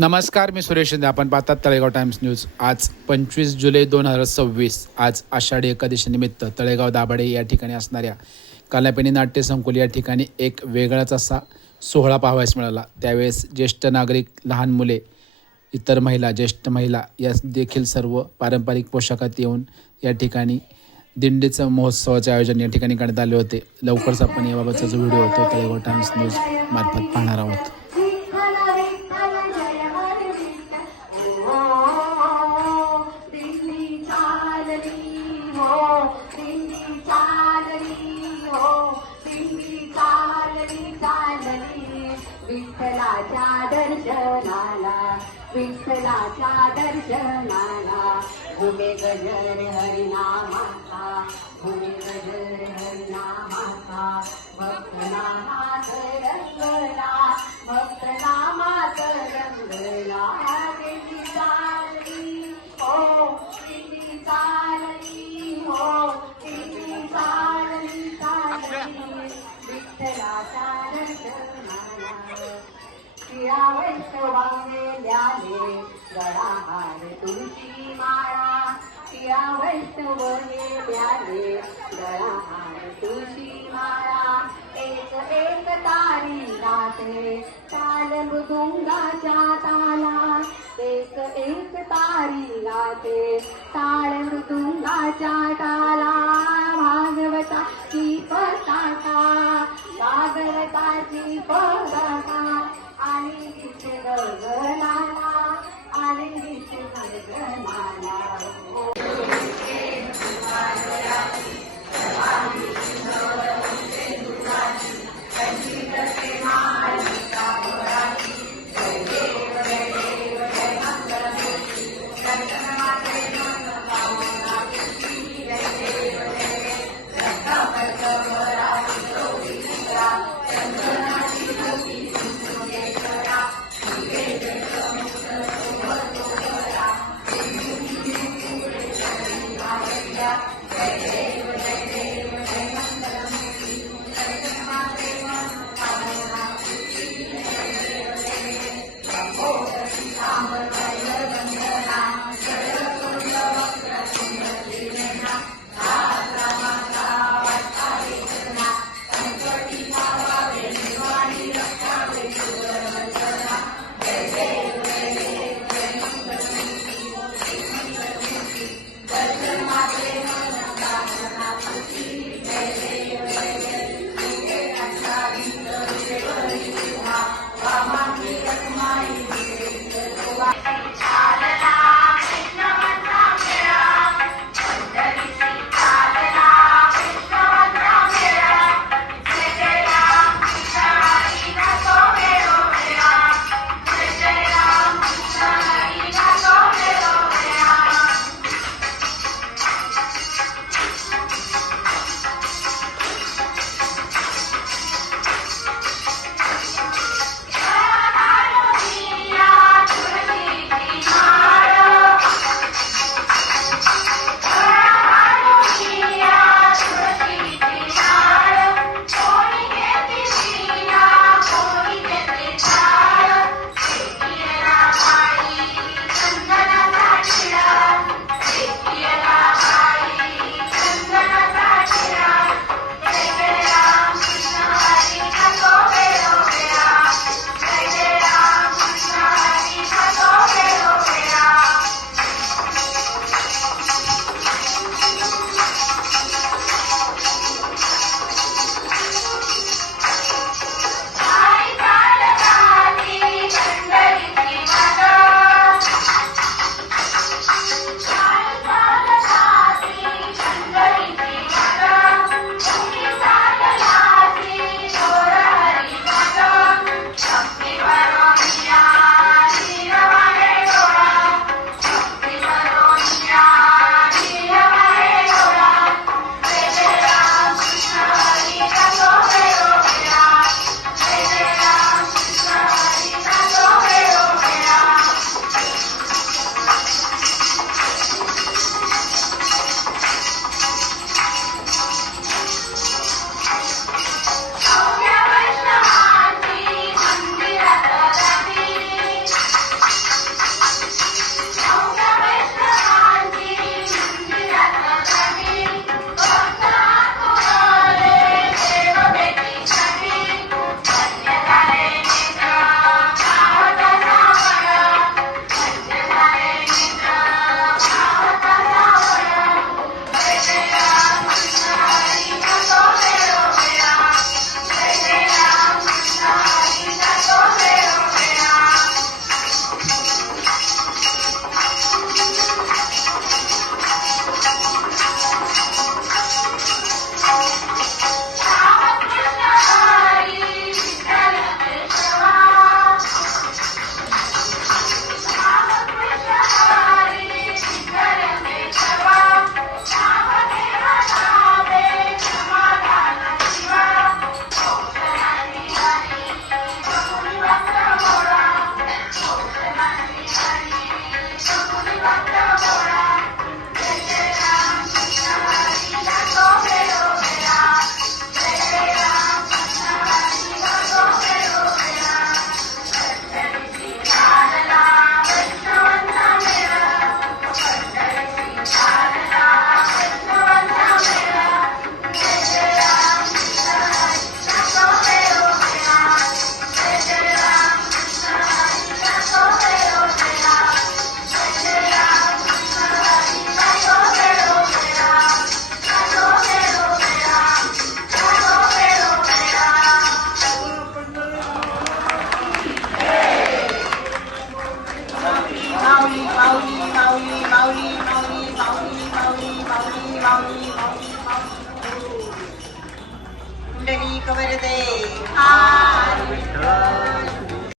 नमस्कार, मी सुरेश शिंदे. आपण पाहतात तळेगाव टाइम्स न्यूज. आज 25 जुलै 2026. आज आषाढी एकादशीनिमित्त तळेगाव दाभाडे या ठिकाणी असणाऱ्या कालापिनी नाट्य संकुल या ठिकाणी एक वेगळाच असा सोहळा पाहावयास मिळाला. त्यावेळेस ज्येष्ठ नागरिक, लहान मुले, इतर महिला, ज्येष्ठ महिला या देखील सर्व पारंपरिक पोशाखात येऊन या ठिकाणी दिंडीचं महोत्सवाचे आयोजन या ठिकाणी करण्यात आले होते. लवकरच आपण याबाबतचा जो व्हिडिओ होतो तळेगाव टाइम्स न्यूज मार्फत पाहणार आहोत. विठ्ठलाच्या दर्शनाला, विठ्ठलाच्या दर्शनाला, भूमे गजर हरिनामाचा, भूमे गजर हरिनामाचा, भक्तनामात रंगला, भक्तनामात रंगला. दिंडी चालली हो, दिंडी चालली हो, दिंडी चालली चालली, विठ्ठलाच्या दर्शनाला. शिळा वैष्णवांगेल्याने गळाहार तुळशी माळा, शिळा वैष्णवनेल्याने गळाहार तुळशी माळा. एक एक तारी राते ताल मृदुंगाच्या ताला, एक एक तारी राते ताळ मृदुंगाच्या ताला. भागवताची पताका, भागवताची पताका,